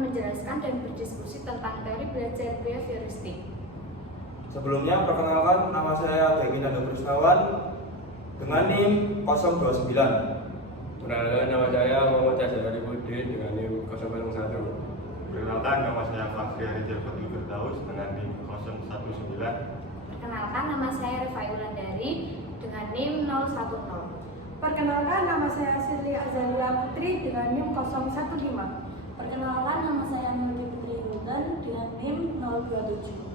menjelaskan dan berdiskusi tentang teori belajar behavioristik. Sebelumnya, perkenalkan, nama saya Demi Nanda Kristawan dengan NIM 029. Perkenalkan, nama saya Muhammad Cahaya Adibudin dengan NIM 001. Perkenalkan, nama saya Fakri Rizal Fatul Firdaus dengan NIM 019. Perkenalkan, nama saya Rifai Wulandari dengan NIM 010. Perkenalkan, nama saya Sri Azalia Putri dengan NIM 015. Perkenalkan, nama saya Nurdi Putri Rutan dengan NIM 027.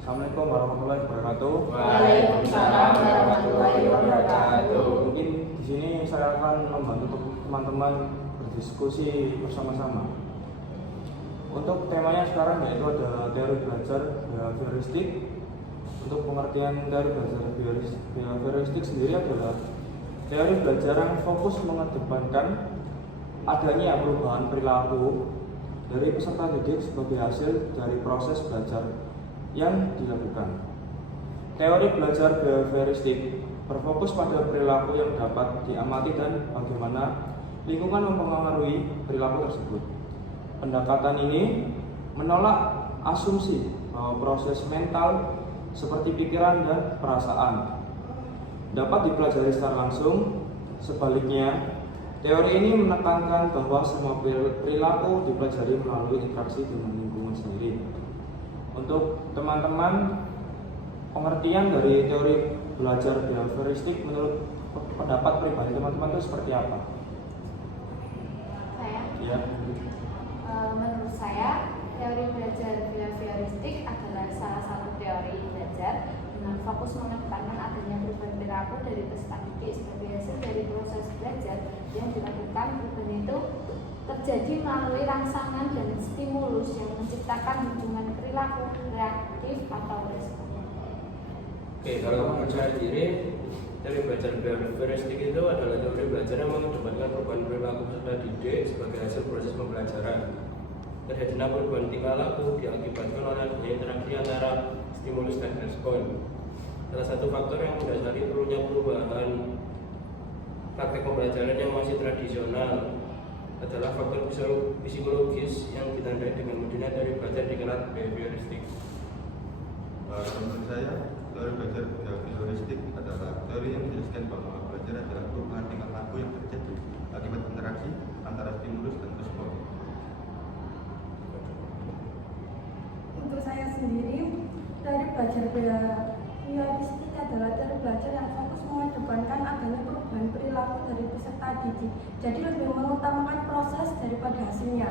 Assalamualaikum warahmatullahi wabarakatuh. Waalaikumsalam warahmatullahi wabarakatuh. Mungkin di sini saya akan membantu teman-teman berdiskusi bersama-sama. Untuk temanya sekarang yaitu ada teori belajar behavioristik. Untuk pengertian teori belajar behavioristik sendiri adalah teori belajar yang fokus mengedepankan adanya perubahan perilaku dari peserta didik sebagai hasil dari proses belajar yang dilakukan. Teori belajar behavioristik berfokus pada perilaku yang dapat diamati dan bagaimana lingkungan mempengaruhi perilaku tersebut. Pendekatan ini menolak asumsi bahwa proses mental seperti pikiran dan perasaan dapat dipelajari secara langsung. Sebaliknya, teori ini menekankan bahwa semua perilaku dipelajari melalui interaksi dengan lingkungan sendiri. Untuk teman-teman, pengertian dari teori belajar behavioristik menurut pendapat pribadi teman-teman itu seperti apa? Saya? Ya. Menurut saya, teori belajar behavioristik adalah salah satu teori belajar dengan fokus mengedepankan adanya perubahan perilaku dari peserta didik sebagai hasil dari proses belajar yang dilakukan. Perubahan itu terjadi melalui rangsangan dan stimulus yang menciptakan hubungan perilaku reaktif atau respon. Oke, kalau menurut saya sendiri, teori belajar behavioristik itu adalah teori belajar yang mengedepankan perubahan perilaku peserta didik sebagai hasil proses pembelajaran. Terjadinya perubahan tingkah laku diakibatkan oleh adanya interaksi antara stimulus dan respon. Salah satu faktor yang mendasari perlunya perubahan praktek pembelajaran yang masih tradisional adalah faktor psikologis yang ditandai dengan munculnya teori belajar dikenal behavioristik. Menurut saya, teori belajar behavioristik adalah teori yang menjelaskan bahwa belajar adalah perubahan tingkah laku yang terjadi akibat interaksi antara stimulus dan respon. Untuk saya sendiri, teori belajar behavioristik adalah teori belajar yang fokus mengedepankan adanya perubahan perilaku dari peserta didik. Jadi lebih mengutamakan proses daripada hasilnya.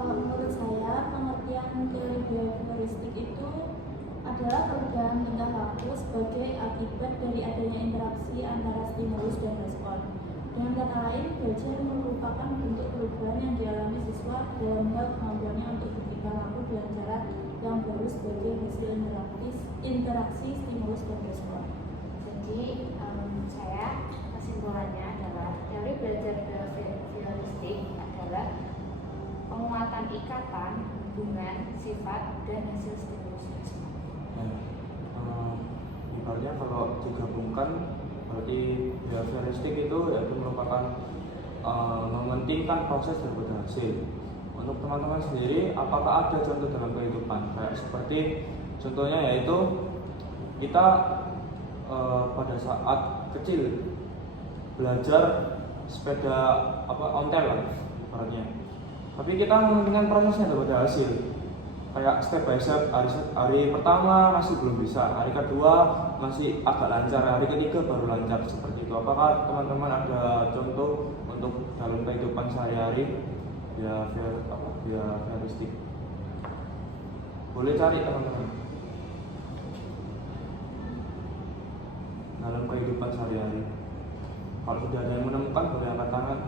Menurut saya, pengertian teori behavioristik itu adalah perubahan tingkah laku sebagai akibat dari adanya interaksi antara stimulus dan respon. Dengan kata lain, belajar merupakan bentuk perubahan yang dialami siswa dalam hal kemampuannya untuk bertingkah laku dengan cara yang baru sebagai hasil interaksi stimulus dan respon. Jadi, saya kesimpulannya adalah teori belajar behavioristik adalah penguatan ikatan, hubungan, sifat, dan hasil stimulus respon. Ibaratnya kalau digabungkan berarti behavioristik itu yaitu merupakan mementingkan proses daripada hasil. Untuk teman-teman sendiri, apakah ada contoh dalam kehidupan kayak seperti contohnya yaitu kita pada saat kecil belajar sepeda ontel lah ibaratnya, tapi kita mementingkan prosesnya daripada hasil. Kayak step by step, hari pertama masih belum bisa, hari kedua masih agak lancar, hari ketiga baru lancar, seperti itu. Apakah teman-teman ada contoh untuk dalam kehidupan sehari-hari behavioristik? Boleh cari teman-teman dalam kehidupan sehari-hari. Kalau sudah ada yang menemukan, boleh angkat tangan.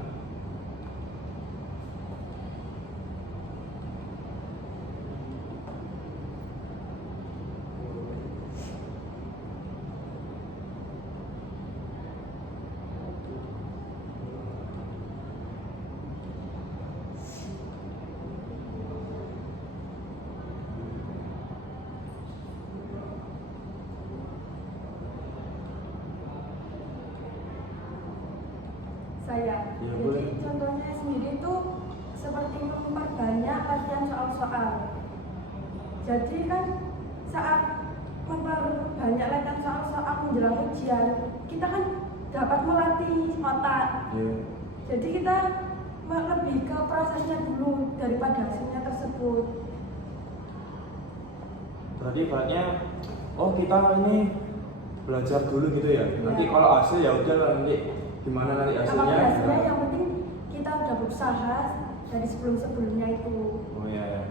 saya. Ya, Jadi boleh. contohnya sendiri itu seperti memperbanyak latihan soal-soal. Jadi kan saat memperbanyak latihan soal-soal menjelang ujian, kita kan dapat melatih otak. Iya. Jadi kita lebih ke prosesnya dulu daripada hasilnya tersebut. Berarti ibaratnya, oh kita ini belajar dulu gitu ya. Nanti kalau hasil ya udah nanti gimana nanti Apapun hasilnya. hasilnya Ya. yang penting kita udah berusaha dari sebelum-sebelumnya itu. Oh iya, ya.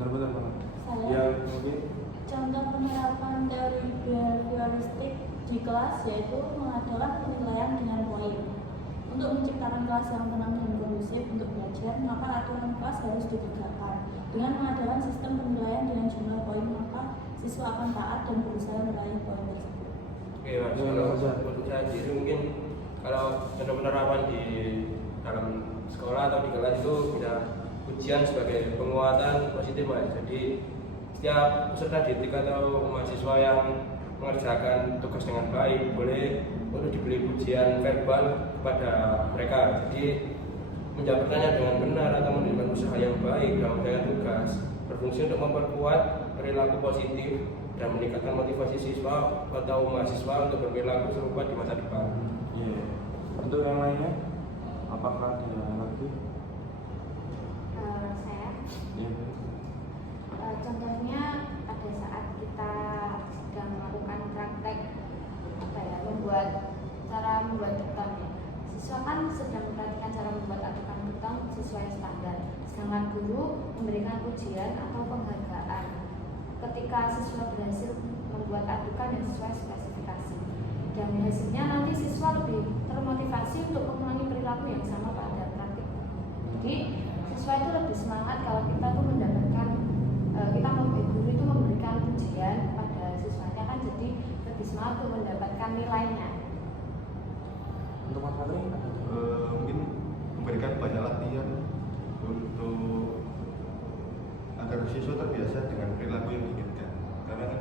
Benar-benar banget. Saya Ya mungkin. contoh penerapan teori behavioristik di kelas yaitu mengadakan penilaian dengan poin. Untuk menciptakan kelas yang tenang dan kondusif untuk belajar, maka aturan kelas harus ditegakkan. Dengan mengadakan sistem penilaian dengan jumlah poin, maka siswa akan taat dan berusaha meraih poin tersebut. Oke mas, Ya, kalau Mas. untuk saya sendiri mungkin kalau contoh penerapan di dalam sekolah atau di kelas itu bisa ujian sebagai penguatan positif mas. Jadi setiap peserta didik atau mahasiswa yang mengerjakan tugas dengan baik boleh untuk diberi pujian verbal kepada mereka. Jadi menjawab pertanyaan dengan benar atau menunjukkan usaha yang baik dalam mengerjakan tugas berfungsi untuk memperkuat perilaku positif dan meningkatkan motivasi siswa atau mahasiswa untuk berperilaku serupa di masa depan. Iya. Untuk yang lainnya, apakah ada lagi? Saya Iya. contohnya pada saat kita sedang melakukan praktek cara membuat beton ya. Siswa kan sedang memperhatikan cara membuat adukan beton sesuai standar, sedangkan guru memberikan pujian atau penghargaan ketika siswa berhasil membuat adukan yang sesuai spesifikasi, dan hasilnya nanti siswa lebih termotivasi untuk mengulangi perilaku yang sama pada praktik. Jadi siswa itu lebih semangat kalau kita tuh mendapatkan guru itu memberikan pujian pada siswanya, kan jadi lebih semangat untuk mendapatkan nilainya. Untuk Mas Fadri ada? Mungkin memberikan banyak latihan untuk agar siswa terbiasa dengan perilaku yang diinginkan. Karena kan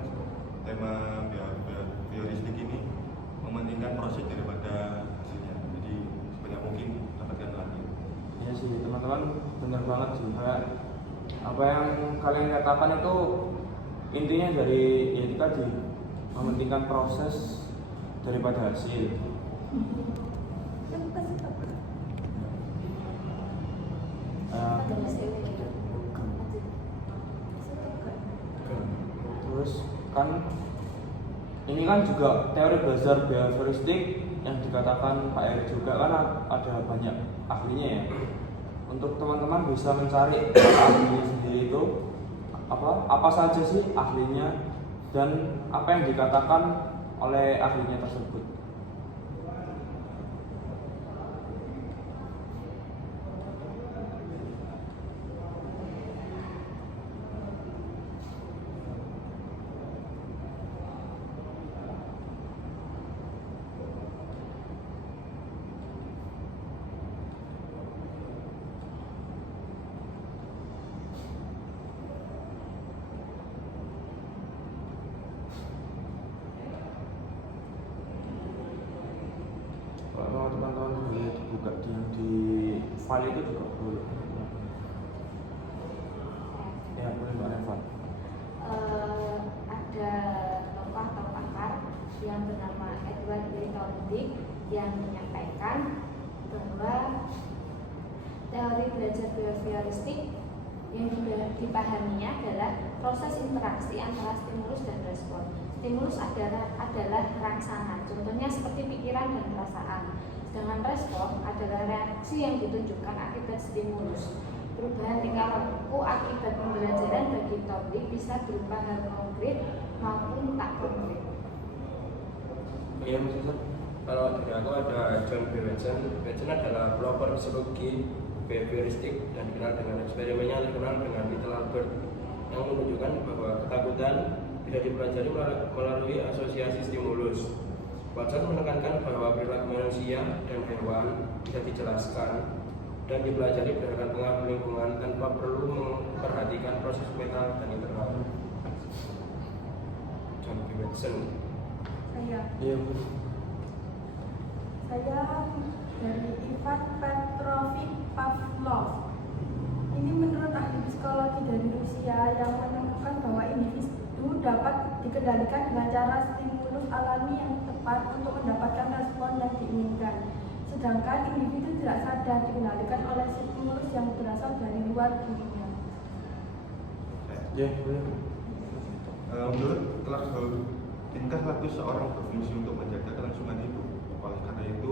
tema behavioristik ini mementingkan proses daripada hasilnya. Jadi sebanyak mungkin dapatkan latihan. Iya sih teman-teman, benar banget sih. Apa yang kalian katakan itu intinya dari ya itu tadi, mementingkan proses daripada hasil. Terus kan ini kan juga teori belajar behavioristik yang dikatakan Pak Eri juga kan ada banyak ahlinya ya. Untuk teman-teman bisa mencari ahlinya sendiri itu apa saja sih ahlinya dan apa yang dikatakan oleh ahlinya tersebut. Kalau teman-teman boleh dibuka di file itu juga boleh. Ya boleh Mbak Reva. Ada tokoh atau pakar yang bernama Edward Thorndike yang menyampaikan bahwa teori belajar behavioristik yang dipahaminya adalah proses interaksi antara stimulus dan respon. Stimulus adalah rangsangan, contohnya seperti pikiran dan perasaan. Sedangkan respon adalah reaksi yang ditunjukkan akibat stimulus. Perubahan tingkah laku akibat pembelajaran bagi Thorndike bisa berupa hal konkret maupun tak konkret. Iya Mas Yusuf. Kalau dari aku ada John B. Watson. Watson adalah pelopor psikologi behavioristik dan dikenal dengan eksperimennya terkenal dengan Little Albert yang menunjukkan bahwa ketakutan bisa dipelajari melalui asosiasi stimulus. Watson menekankan bahwa perilaku manusia dan hewan bisa dijelaskan dan dipelajari berdasarkan pengaruh lingkungan tanpa perlu memperhatikan proses mental dan internal. John B. Watson. Saya Iya Bu. saya dari Ivan Petrovich Pavlov. Ini menurut ahli psikologi dari Rusia yang menemukan bahwa individu dapat dikendalikan dengan cara stimulus alami yang tepat untuk mendapatkan respon yang diinginkan. Sedangkan individu tidak sadar dikendalikan oleh stimulus yang berasal dari luar dirinya. Ya, boleh. Menurut Clark, tingkah laku seorang berfungsi untuk menjaga kelangsungan hidup. Oleh karena itu,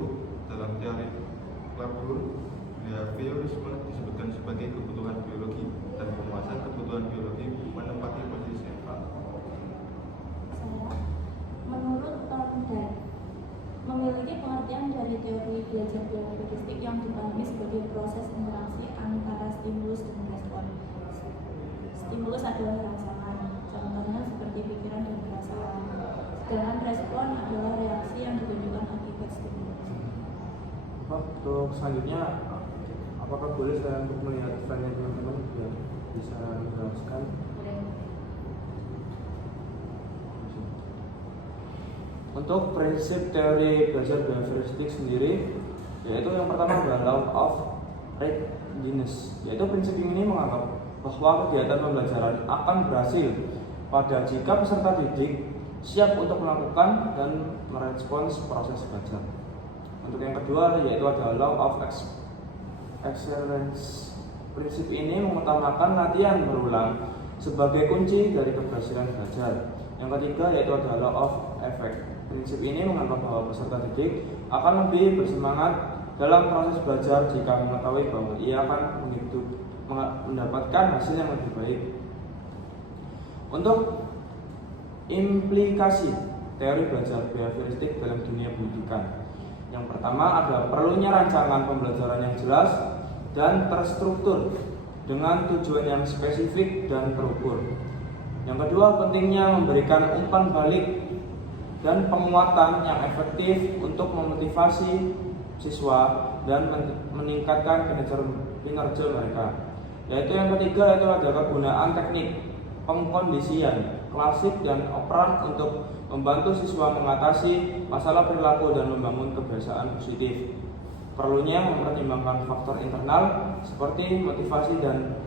dalam teori Clark, behaviorisme disebutkan sebagai kebutuhan biologi dan penguasaan kebutuhan biologi menempati posisi sentral. Menurut Thorndike, memiliki pengertian dari teori belajar behavioristik yang dipahami sebagai proses interaksi antara stimulus dan respon. Stimulus adalah rangsangan, contohnya seperti pikiran dan perasaan. Sedangkan respon adalah reaksi yang ditunjukkan akibat stimulus. Untuk selanjutnya, apakah boleh saya untuk melihat slide-nya teman-teman biar bisa menjelaskan? Boleh. Untuk prinsip teori belajar behavioristik sendiri, yaitu yang pertama adalah law of readiness, yaitu prinsip ini menganggap bahwa kegiatan pembelajaran akan berhasil pada jika peserta didik siap untuk melakukan dan merespons proses belajar. Untuk yang kedua yaitu adalah law of excellence. Prinsip ini mengutamakan latihan berulang sebagai kunci dari keberhasilan belajar. Yang ketiga yaitu adalah law of effect. Prinsip ini menganggap bahwa peserta didik akan lebih bersemangat dalam proses belajar jika mengetahui bahwa ia akan mendapatkan hasil yang lebih baik. Untuk implikasi teori belajar behavioristik dalam dunia pendidikan, yang pertama ada perlunya rancangan pembelajaran yang jelas dan terstruktur dengan tujuan yang spesifik dan terukur. Yang kedua, pentingnya memberikan umpan balik dan penguatan yang efektif untuk memotivasi siswa dan meningkatkan kinerja mereka. Yaitu yang ketiga itu adalah kegunaan teknik pengkondisian klasik dan operan untuk membantu siswa mengatasi masalah perilaku dan membangun kebiasaan positif. Perlunya mempertimbangkan faktor internal seperti motivasi dan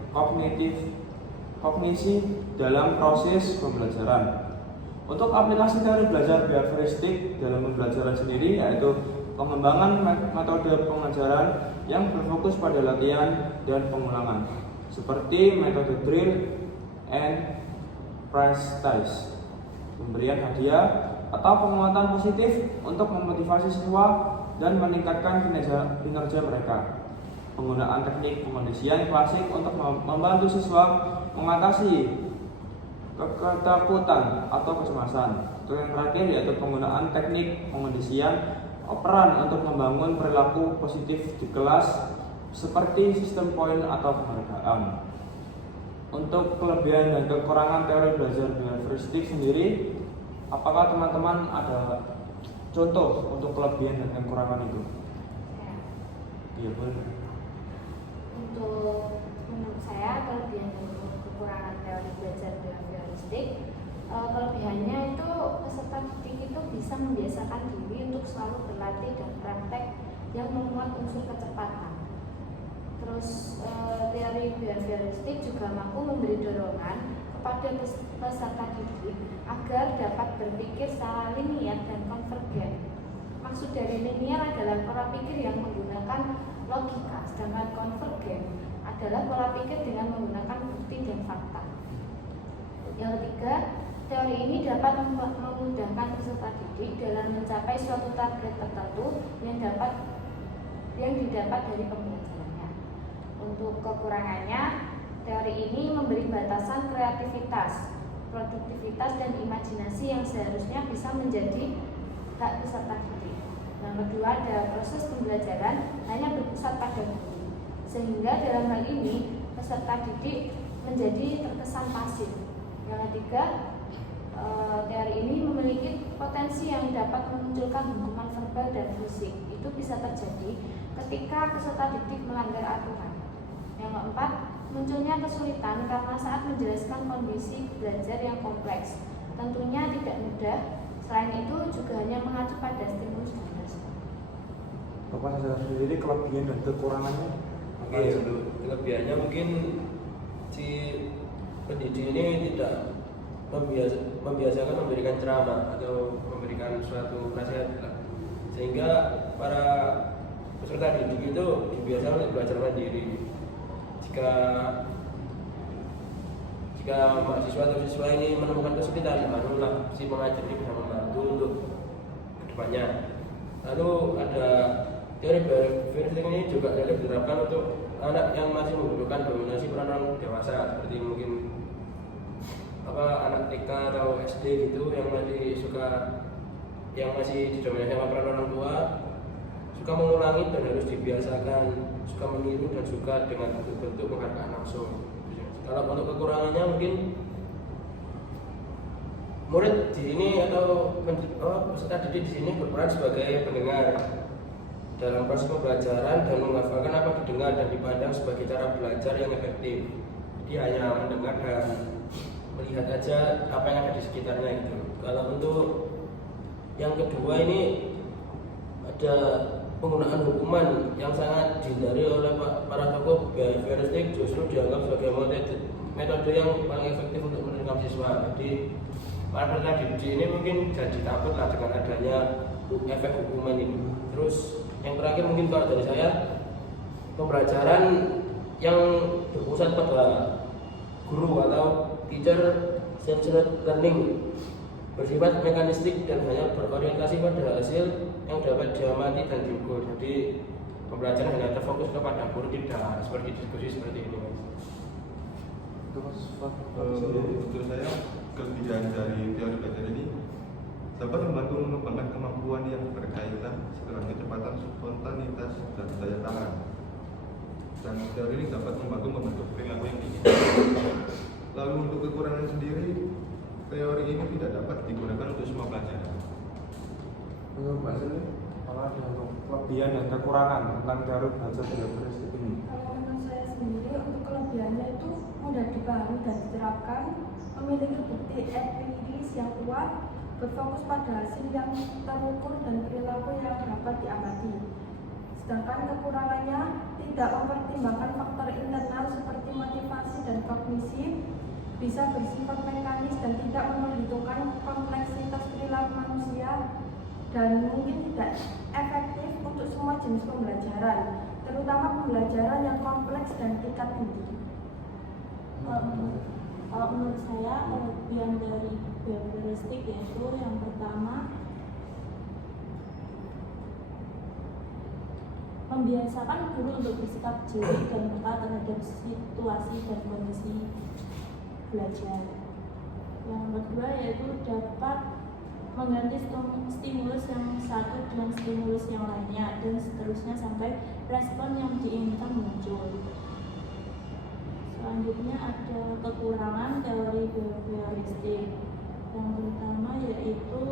kognisi dalam proses pembelajaran. Untuk aplikasi teori belajar behavioristik dalam pembelajaran sendiri yaitu pengembangan metode pengajaran yang berfokus pada latihan dan pengulangan, seperti metode drill and practice, pemberian hadiah atau penguatan positif untuk memotivasi siswa dan meningkatkan kinerja mereka. Penggunaan teknik pengkondisian klasik untuk membantu siswa mengatasi ketakutan atau kecemasan. Untuk yang terakhir yaitu penggunaan teknik pengkondisian operan untuk membangun perilaku positif di kelas seperti sistem poin atau penghargaan. Untuk kelebihan dan kekurangan teori belajar behavioristik sendiri, apakah teman-teman ada contoh untuk kelebihan dan kekurangan itu? Iya, boleh. Untuk menurut saya kelebihan dan kekurangan teori belajar behavioristik, kelebihannya itu peserta didik itu bisa membiasakan diri untuk selalu berlatih dan praktek yang memuat unsur kecepatan. Terus teori behavioristik juga mampu memberi dorongan kepada peserta didik agar dapat berpikir secara linier dan konvergen. Maksud dari linier adalah pola pikir yang menggunakan logika, sedangkan konvergen adalah pola pikir dengan menggunakan bukti dan fakta. Yang ketiga, teori ini dapat memudahkan peserta didik dalam mencapai suatu target tertentu yang didapat dari pembelajarannya. Untuk kekurangannya, teori ini memberi batasan kreativitas, produktivitas, dan imajinasi yang seharusnya bisa menjadi hak peserta didik. Yang kedua, ada proses pembelajaran hanya berpusat pada guru, sehingga dalam hal ini peserta didik menjadi terkesan pasif. Yang ketiga, teori ini memiliki potensi yang dapat memunculkan hukuman verbal dan fisik. Itu bisa terjadi ketika peserta didik melanggar aturan. Yang keempat, munculnya kesulitan karena saat menjelaskan kondisi belajar yang kompleks. Tentunya tidak mudah. Selain itu juga hanya mengacu pada stimulus dan respon. Bapak sadar sendiri kelebihan dan kekurangannya. Oke, kelebihannya mungkin si pendidik ini tidak membiasakan memberikan ceramah atau memberikan suatu nasihat lah. Sehingga para peserta didik itu dibiasakan untuk belajar mandiri. Jika mahasiswa atau siswa ini menemukan kesulitan, barulah si pengajar ini bisa membantu untuk kedepannya. Lalu ada teori Bioetik ini juga dapat diterapkan untuk anak yang masih membutuhkan dominasi peran orang dewasa, seperti mungkin anak TK atau SD gitu yang masih didominasi sama peran orang tua, suka mengulangi dan harus dibiasakan, suka meniru dan suka dengan bentuk penghargaan langsung. Kalau untuk kekurangannya mungkin murid di sini atau peserta didik di sini berperan sebagai pendengar dalam proses pembelajaran dan menghafalkan apa didengar dan dipandang sebagai cara belajar yang efektif. Jadi hanya mendengar dan melihat aja apa yang ada di sekitarnya gitu. Kalau untuk yang kedua ini ada penggunaan hukuman yang sangat dihindari oleh para tokoh behavioristik, justru dianggap sebagai metode yang paling efektif untuk menerima siswa. Jadi para peserta didik ini mungkin jadi takut lah dengan adanya efek hukuman ini. Terus yang terakhir mungkin kalau dari saya, pembelajaran yang berpusat pada guru atau teacher centered learning bersifat mekanistik dan hanya berorientasi pada hasil yang dapat diamati dan diukur. Jadi pembelajaran hanya terfokus kepada guru, tidak seperti diskusi seperti ini. Menurut saya kelebihan dari teori belajar ini dapat membantu mengembangkan kemampuan yang berkaitan dengan kecepatan, spontanitas, dan daya tahan. Dan teori ini dapat membantu membentuk perilaku yang tinggi. Lalu untuk kekurangan sendiri, teori ini tidak dapat digunakan untuk semua pelajaran. Menurut Pak Sili, apa ada untuk kelebihan dan kekurangan tentang teori belajar behavioristik ini? Kalau menurut saya sendiri, untuk kelebihannya itu mudah dipahami dan diterapkan, memiliki bukti empiris yang kuat, berfokus pada hasil yang terukur dan perilaku yang dapat diamati. Sedangkan kekurangannya tidak mempertimbangkan faktor internal seperti motivasi dan kognisi, bisa bersifat mekanis dan tidak memperhitungkan kompleksitas perilaku manusia, dan mungkin tidak efektif untuk semua jenis pembelajaran, terutama pembelajaran yang kompleks dan tingkat tinggi. Kalau menurut saya, kelebihan dari behavioristik yaitu yang pertama, membiasakan guru untuk bersikap jeli dan peka terhadap situasi dan kondisi belajar. Yang kedua yaitu dapat mengganti stimulus yang satu dengan stimulus yang lainnya dan seterusnya sampai respon yang diinginkan muncul. Selanjutnya ada kekurangan teori behavioristik. Yang pertama yaitu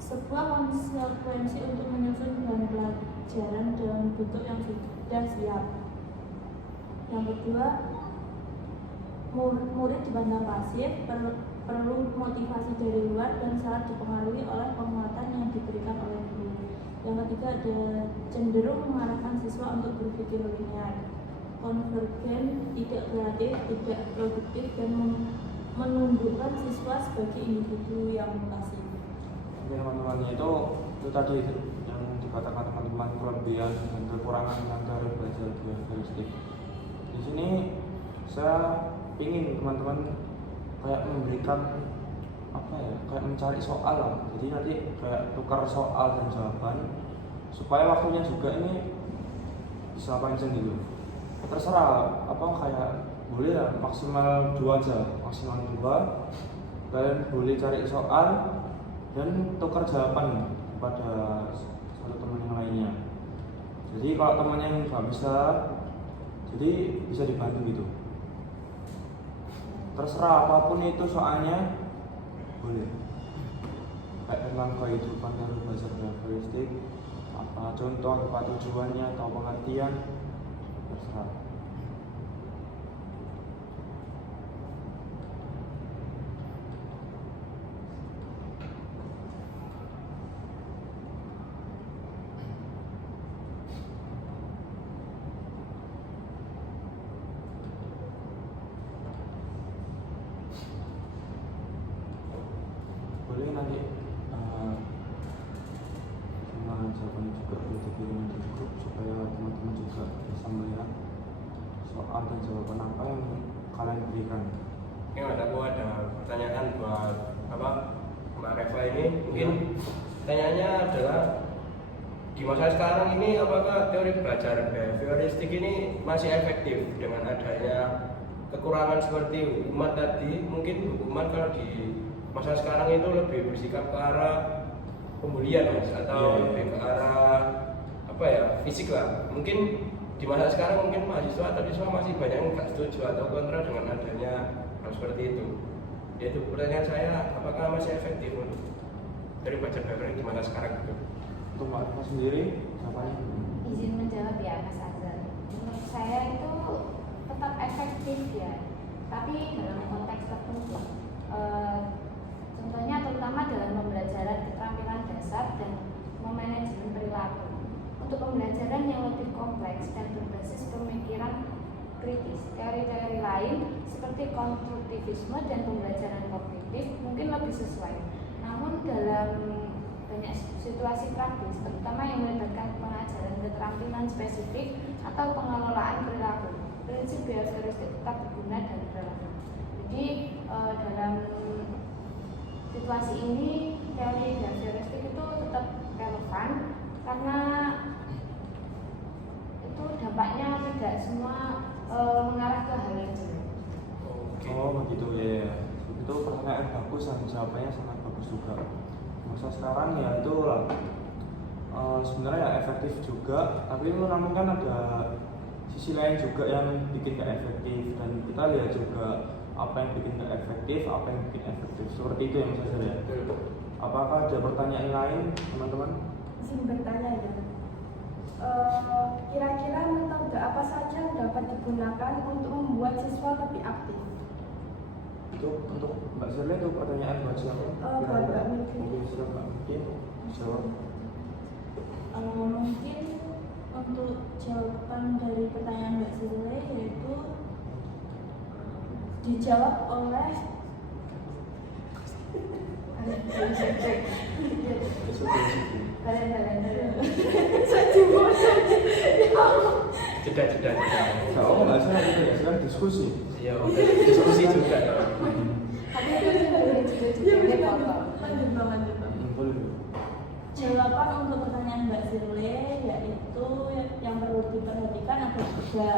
sebuah konsekuensi untuk menyusun bahan pelajaran dalam bentuk yang sudah siap. Yang kedua, murid dipandang pasif, perlu motivasi dari luar dan sangat dipengaruhi oleh penguatan yang diberikan oleh guru. Yang ketiga ada cenderung mengarahkan siswa untuk berpikir linear, konvergen, tidak kreatif, tidak produktif, dan menundukkan siswa sebagai individu yang pasif. Teman-teman itu tadi yang dikatakan teman-teman kelebihan dan kekurangan tentang teori belajar behavioristik. Di sini saya ingin teman-teman kayak memberikan kayak mencari soal lah. Jadi nanti kayak tukar soal dan jawaban supaya waktunya juga ini bisa panjang gitu. Terserah kayak boleh ya maksimal 2 aja, maksimal 2. Kalian boleh cari soal dan tukar jawaban kepada satu teman yang lainnya. Jadi kalau temannya yang nggak bisa, jadi bisa dibantu gitu. Terserah apapun itu soalnya boleh. Kayak tentang kehidupan dan belajar behavioristik, apa contoh, apa tujuannya atau pengertian, terserah. kalian berikan. Oke Mas, aku ada pertanyaan buat Mbak Reva ini. Mungkin pertanyaannya adalah di masa sekarang ini apakah teori belajar behavioristik ini masih efektif dengan adanya kekurangan seperti hukuman tadi? Mungkin hukuman kalau di masa sekarang itu lebih bersikap ke arah pembulian Mas, atau lebih ke arah fisik lah. Mungkin di masa sekarang mungkin mahasiswa atau siswa masih banyak yang nggak setuju atau kontra dengan adanya hal seperti itu. Yaitu pertanyaan saya, apakah masih efektif untuk teori belajar behavioristik di masa sekarang itu? Untuk Mbak Reva sendiri, jawabannya? Izin menjawab ya Mas Azhar. Menurut saya itu tetap efektif ya, tapi dalam konteks tertentu. Contohnya terutama dalam pembelajaran keterampilan dasar dan memanajemen perilaku. Untuk pembelajaran yang lebih kompleks dan berbasis pemikiran kritis, teori-teori lain seperti konstruktivisme dan pembelajaran kognitif mungkin lebih sesuai. Namun dalam banyak situasi praktis, terutama yang melibatkan pengajaran keterampilan spesifik atau pengelolaan perilaku, prinsip behavioristik tetap berguna dan relevan. Jadi dalam situasi ini teori behavioristik itu tetap relevan karena itu dampaknya tidak semua mengarah ke hal yang jelek. Oh begitu ya. Itu pertanyaan bagus dan jawabannya sangat bagus juga. Masa sekarang ya itu sebenarnya ya efektif juga, tapi namun kan ada sisi lain juga yang bikin gak efektif, dan kita lihat juga apa yang bikin gak efektif, apa yang bikin efektif. Seperti itu ya Mas Azhar ya. Apakah ada pertanyaan lain teman-teman? Izin bertanya ya. Kira-kira metode apa saja yang dapat digunakan untuk membuat siswa lebih aktif? Itu untuk Mbak Zerli itu pertanyaan buat siapa? Buat Mbak Milky. Oke, silakan Mbak Milky jawab. Mungkin untuk jawaban dari pertanyaan Mbak Zirle yaitu dijawab oleh Jeda. Oh nggak salah itu ya, sekarang diskusi. Iya, diskusi juga. Tapi itu dari judul-judulnya foto. Lanjut. Boleh. jawaban untuk pertanyaan Mbak Zirle yaitu yang perlu diperhatikan ada tiga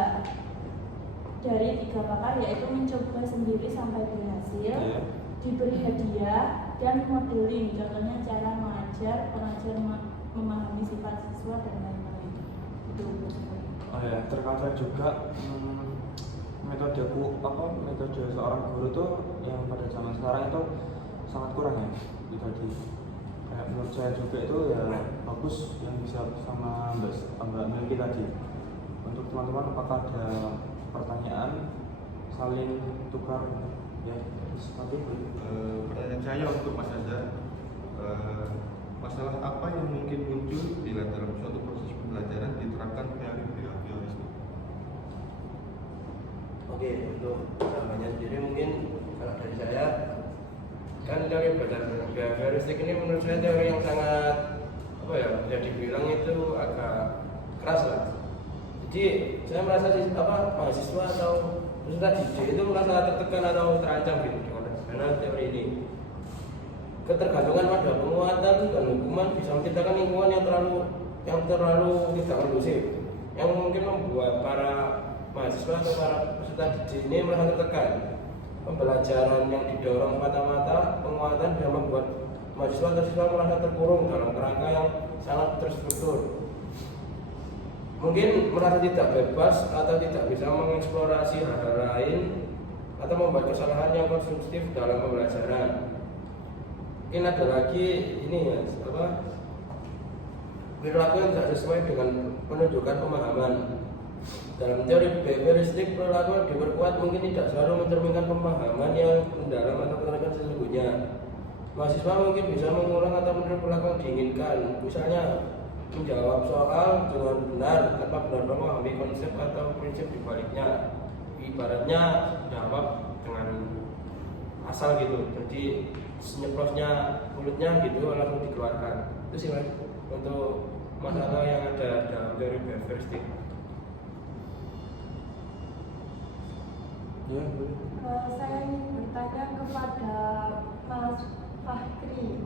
dari tiga pakar, yaitu mencoba sendiri sampai berhasil, diberi hadiah, dan modeling. Contohnya cara mengajar, pengajar memahami sifat siswa dan lain-lain. Itu. Oh ya, terkadang juga metode seorang guru tuh yang pada zaman sekarang itu sangat kurang ya. Itu tadi. Kayak menurut saya juga itu ya bagus yang bisa sama Mbak Melki tadi. Untuk teman-teman apakah ada pertanyaan saling tukar ya? Tapi Pertanyaan saya untuk Mas Azhar, masalah apa yang mungkin muncul bila dalam suatu proses pembelajaran diterapkan teori behavioristik? Oke, untuk jawabannya sendiri mungkin kalau dari saya, kan teori belajar behavioristik ini menurut saya teori yang sangat bisa dibilang itu agak keras lah. Jadi saya merasa mahasiswa atau peserta didik itu merasa tertekan atau terancam gitu dengan teori ini. Ketergantungan pada penguatan dan hukuman bisa menciptakan lingkungan yang terlalu tidak kondusif, yang mungkin membuat para mahasiswa atau para peserta didik ini merasa tertekan. Pembelajaran yang didorong semata-mata penguatan bisa membuat mahasiswa atau siswa merasa terkurung dalam kerangka yang sangat terstruktur. Mungkin merasa tidak bebas atau tidak bisa mengeksplorasi hal-hal lain atau membuat kesalahan yang konstruktif dalam pembelajaran. Mungkin ada lagi perilaku yang tidak sesuai dengan penunjukan pemahaman. Dalam teori behavioristik, perilaku yang diperkuat mungkin tidak selalu mencerminkan pemahaman yang mendalam atau penerapan sesungguhnya. Mahasiswa mungkin bisa mengulang atau meniru perilaku yang diinginkan, misalnya menjawab soal dengan benar tanpa benar-benar memahami konsep atau prinsip di baliknya. Ibaratnya jawab dengan asal gitu, jadi senyeplosnya mulutnya gitu langsung dikeluarkan. Itu sih Mas untuk masalah yang ada dalam teori behavioristik. Ya, boleh. Saya ingin bertanya kepada Mas Fahri.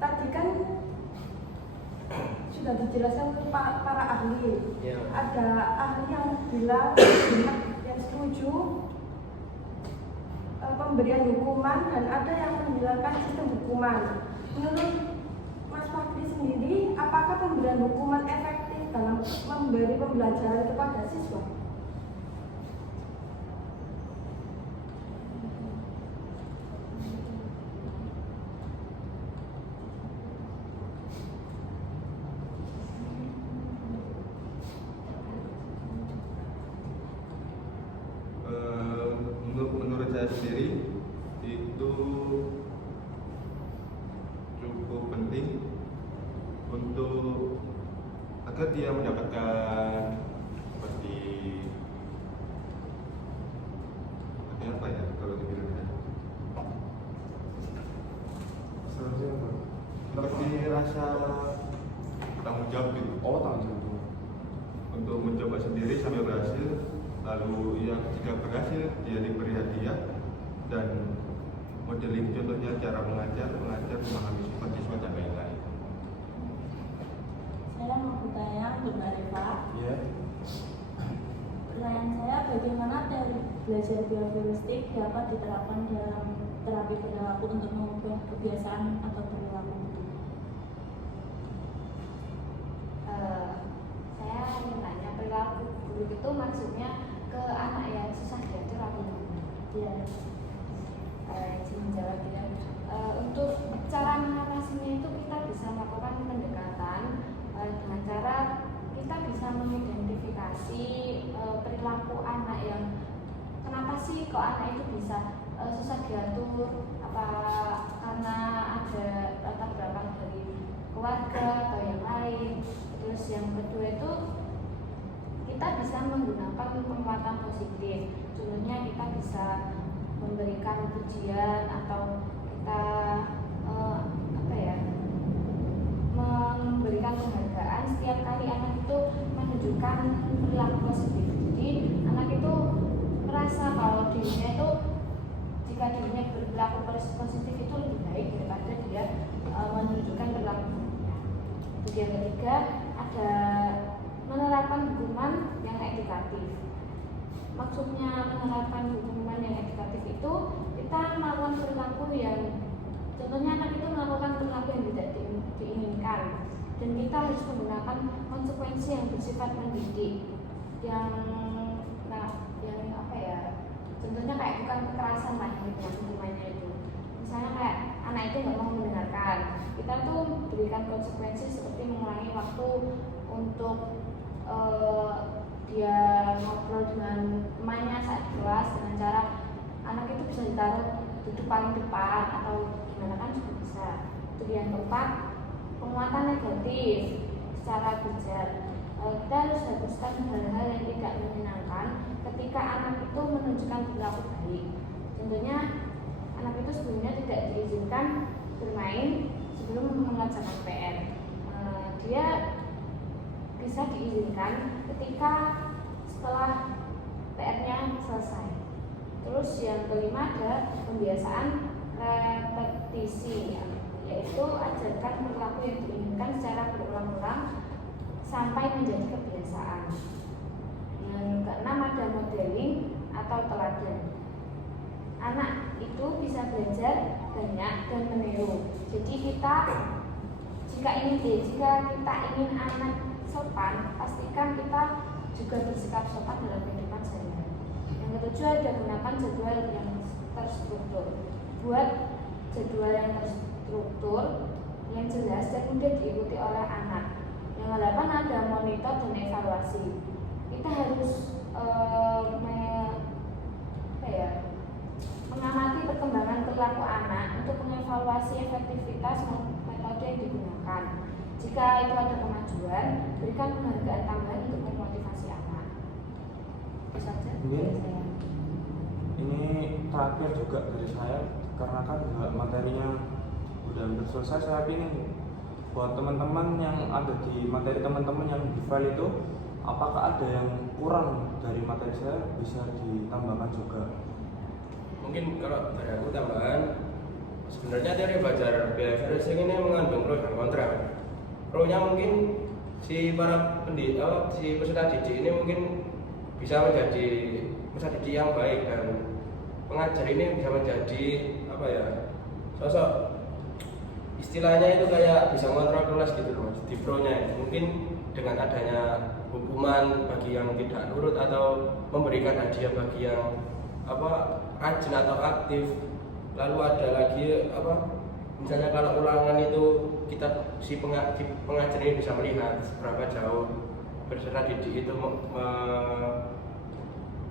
Tadi kan sudah dijelaskan oleh para ahli. Ya. Ada ahli yang bilang yang setuju pemberian hukuman dan ada yang menghilangkan sistem hukuman. Menurut Mas Fahri sendiri, apakah pemberian hukuman efektif dalam memberi pembelajaran kepada siswa? Menurut saya sendiri itu cukup penting untuk agar dia mendapatkan seperti apa ya kalau dibilangnya seperti rasa tanggung jawab gitu. Oh, tanggung jawab. Untuk mencoba sendiri sampai berhasil, lalu yang jika berhasil dia diberi hadiah dan modeling contohnya cara mengajar memahami sifat siswa dan lain-lain. Saya mau bertanya untuk Mbak Reva. Ya. Pertanyaan saya, bagaimana teori belajar behavioristik dapat diterapkan dalam terapi perilaku untuk mengubah kebiasaan atau perilaku? Saya ingin tanya, perilaku buruk itu maksudnya ke anak yang susah diatur apa gimana? Iya. Izin menjawab ya. Untuk cara mengatasinya itu kita bisa melakukan pendekatan dengan cara kita bisa mengidentifikasi perilaku anak yang kenapa sih kok anak itu bisa susah diatur, apa karena ada latar belakang dari keluarga atau yang lain. Terus yang kedua itu kita bisa menggunakan penguatan positif. Contohnya kita bisa memberikan pujian atau kita memberikan penghargaan setiap kali anak itu menunjukkan perilaku positif. Jadi anak itu merasa kalau dirinya itu jika dirinya berperilaku positif itu lebih baik daripada dia menunjukkan perilaku buruknya. Terus yang ketiga ada menerapkan hukuman yang edukatif. Maksudnya menerapkan hukuman yang edukatif itu kita melakukan perilaku yang contohnya anak itu melakukan perilaku yang tidak diinginkan dan kita harus menggunakan konsekuensi yang bersifat mendidik yang contohnya kayak bukan kekerasan lah yang hukumannya itu. Misalnya kayak anak itu nggak mau mendengarkan, kita tuh berikan konsekuensi seperti mengurangi waktu untuk dia ngobrol dengan temannya saat kelas dengan cara anak itu bisa ditaruh duduk paling depan atau gimana kan juga bisa. Itu yang keempat, penguatan negatif secara bijak. Kita harus hapuskan hal-hal yang tidak menyenangkan ketika anak itu menunjukkan perilaku baik. Contohnya anak itu sebelumnya tidak diizinkan bermain sebelum mengerjakan PR. Dia bisa diizinkan ketika setelah PR-nya selesai. Terus yang kelima ada pembiasaan repetisi, yaitu ajarkan perilaku yang diinginkan secara berulang-ulang sampai menjadi kebiasaan. Yang keenam ada modeling atau teladan. Anak itu bisa belajar banyak dan meniru. Jadi jika kita ingin anak sopan, pastikan kita juga bersikap sopan dalam kehidupan sehari-hari. Yang ketujuh ada gunakan jadwal yang terstruktur. Buat jadwal yang terstruktur yang jelas dan mudah diikuti oleh anak. Yang ke-8 ada monitor dan evaluasi. Kita harus mengamati perkembangan perilaku anak untuk mengevaluasi efektivitas metode yang digunakan. Jika itu ada kemajuan, berikan penghargaan tambahan untuk memotivasi anak. Itu saja dari saya. Ini terakhir juga dari saya karena kan juga materinya udah hampir selesai. Saya ingin buat teman-teman yang ada di materi teman-teman yang di file itu, apakah ada yang kurang dari materi saya bisa ditambahkan juga. Mungkin kalau dari aku tambahan, sebenarnya teori belajar behavioristik ini mengandung pro dan kontra. Pro-nya mungkin si para si peserta didik ini mungkin bisa menjadi peserta didik yang baik, dan pengajar ini bisa menjadi sosok, istilahnya itu kayak bisa mengontrol kelas gitu loh Mas. Di pro-nya mungkin dengan adanya hukuman bagi yang tidak nurut atau memberikan hadiah bagi yang rajin atau aktif. Lalu ada lagi misalnya kalau ulangan itu si pengajar ini bisa melihat seberapa jauh peserta didik itu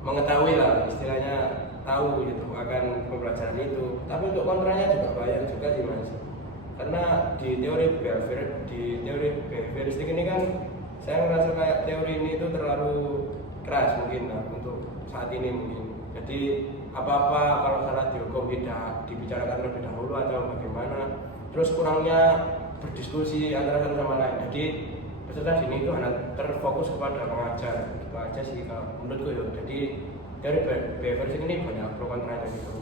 mengetahui lah, istilahnya tahu gitu akan pembelajaran itu. Tapi untuk kontranya juga banyak juga sih Mas, karena di teori behavioristik ini kan saya merasa kayak teori ini itu terlalu keras mungkin untuk saat ini mungkin. Jadi apa-apa kalau salah dihukum tidak dibicarakan terlebih dahulu atau bagaimana. Terus kurangnya berdiskusi antara satu sama lain. Jadi peserta didik itu hanya terfokus kepada pengajar. Gitu aja sih kalau menurutku ya. Jadi dari behavioristik ini banyak pro kontranya gitu.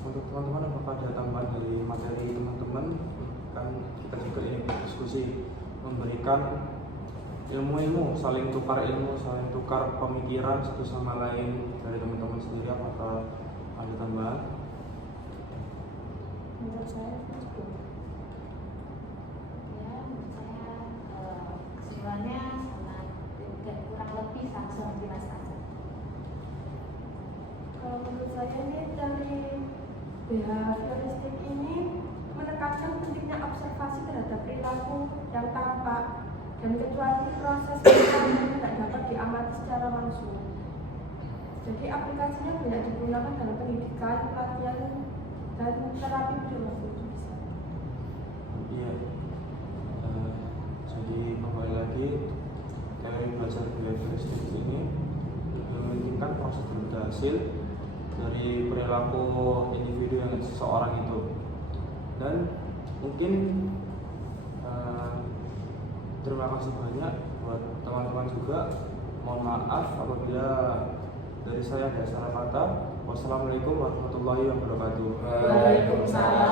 Untuk teman-teman, apakah ada tambahan dari materi teman-teman? Kan kita juga ini berdiskusi, memberikan ilmu-ilmu, saling tukar ilmu, saling tukar pemikiran satu sama lain. Dari teman-teman sendiri, apakah ada tambahan? Menurut saya cukup. Ya, menurut saya kesimpulannya kurang lebih sama seperti Mas Azhar. Kalau menurut saya ini dari behavioristik ini menekankan pentingnya observasi terhadap perilaku yang tampak dan kecuali proses yang tidak dapat diamati secara langsung. Jadi aplikasinya banyak digunakan dalam pendidikan, pelatihan, dan terapi perilaku. Iya. Jadi kembali lagi, teori belajar behavioristik ini memungkinkan proses berhasil dari perilaku individu yang seseorang itu. Dan mungkin terima kasih banyak buat teman-teman juga. Mohon maaf apabila dari saya ada salah kata. Wassalamualaikum warahmatullahi wabarakatuh. Waalaikumsalam.